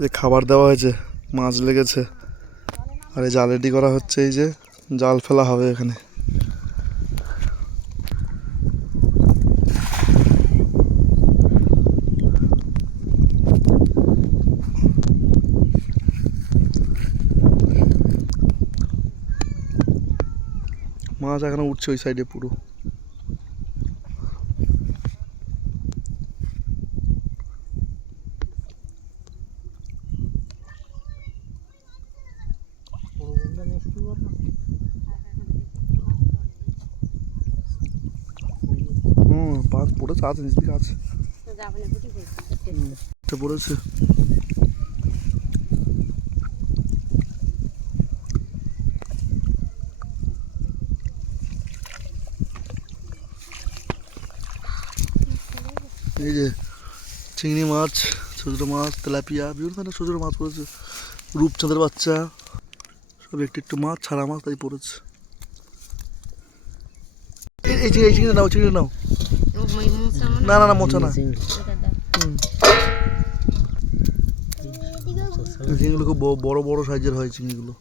যে খাবার দেওয়া হয়েছে, মাছ লেগেছে, আর এই জাল রেডি করা হচ্ছে। এই যে জাল ফেলা হবে এখানে। মাছ এখনো উঠছে ওই সাইডে পুরো। পাঁচ পড়েছে, আছে নিচ দিকে আছে, পড়েছে। এই যে চিংড়ি মাছ, ছোট ছোট মাছ, তেলাপিয়া, বিভিন্ন ধরনের ছোট ছোট মাছ পড়েছে। রূপচাঁদের বাচ্চা, সব একটু একটু মাছ, ছাড়া মাছ তাই পড়েছে। এই চিংড়ি নাও, চিংড়ি নাও। না না না, মোচা না। চিংড়িগুলো খুব বড় বড় সাইজের হয় চিংড়িগুলো।